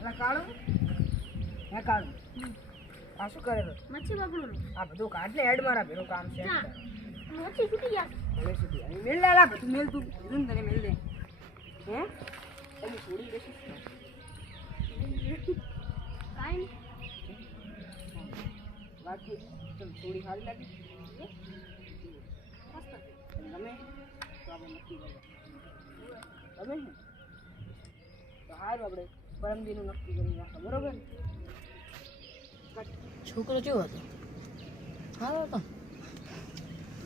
એટલે કાળું હે કાળું આ શું કરે છે? મચ્છી પકડું આ બધું કાઢ લે હેડ મારા ભેરું કામ છે મચ્છી છૂટી ગયા ભલે સુધી આવી મેલ લે લા બધું મેલ તું કીધું ને તને મેલ દે હે તમે છોડી દેશો કાઈ બાકી તમે થોડી સારી લાગી ગમે તો આપણે નક્કી કરીએ ગમે ને તો સારું આપણે પરમદીનું નક્કી કરી નાખો બરોબર છોકરો કેવો હતો સારો હતો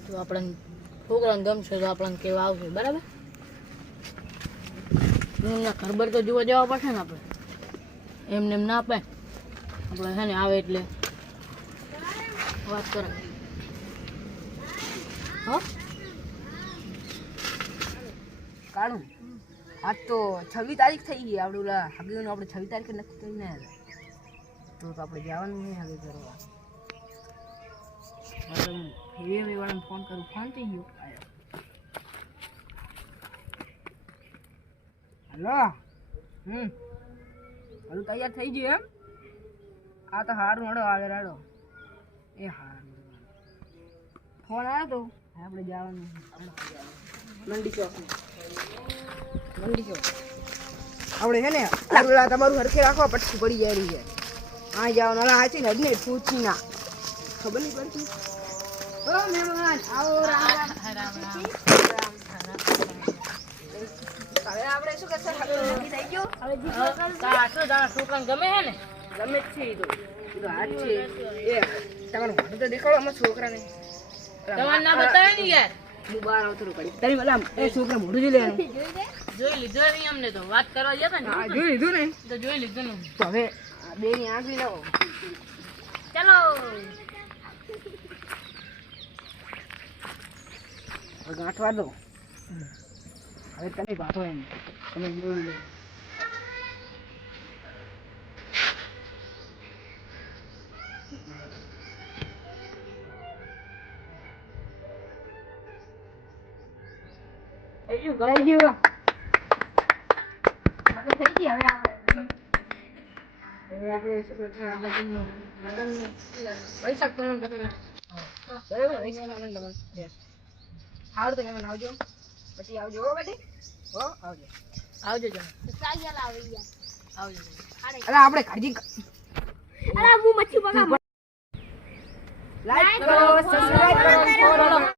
તો આપણને છોકરાને ગમશે તો આપણને કેવા આવશે બરાબર એમના ઘરબર તો જોવા જવા પડશે ને આપણે એમને એમ ના પાય આપણે છે ને આવે એટલે વાત કરે હો કાળું આજ તો 26 તારીખ થઈ ગઈ આપણે ઓલા હગીનું આપણે 26 તારીખે નક્કી કરીને આવ્યા તો આપણે જવાનું નહીં હગે કરવા હેવી વાળાને ફોન કરું ફોન થઈ ગયો આવ્યો હલો હાલું તૈયાર થઈ ગયું એમ આ તો હારું હડો આગળ હાડો એ હારું ફોન આવ્યો તો આપણે જવાનું મંડી ચોક આપણે છે ને તમારું હરખે રાખો પટકી પડી જાય રહી છે હા જવાનું ઓલા હાથી ને અડને પૂછી ના ખબર નહીં પડતી ઓ મહેમાન આવો રામ રામ હવે આપણે શું કરશે નક્કી થઈ ગયો હવે છોકરાને ગમે છે ને ગમે જ છે એ તો હાથ છે એ તમારું મોઢું તો દેખાડો અમારા છોકરાને તમારે ના બતાવે ને યાર હું બહાર આવતો રહું ઘડી તારી મતલબ એ છોકરા મોઢું જોઈ લેવાનું જોઈ લીધું નહીં અમને તો વાત કરવા જતા ને હા જોઈ લીધું ને તો જોઈ લીધું ને તો હવે બે ની આંગળી લાવો ચાલો હવે ગાંઠવા દો હવે તમે ગાંઠો એમ તમે જોઈ લો શું કરાઈ ગયું થઈ ગઈ હવે આપણે શું કરશું પૈસા કોણ બરાબર પૈસા આવડે તો કેમ આવજો પછી આવજો હો બેટી હો આવજો આવજો ચાલો સાયલ આવી ગયા આવજો અરે આપણે ખાજી અરે હું મચ્છી પકડા લાઈક કરો સબસ્ક્રાઇબ કરો ફોલો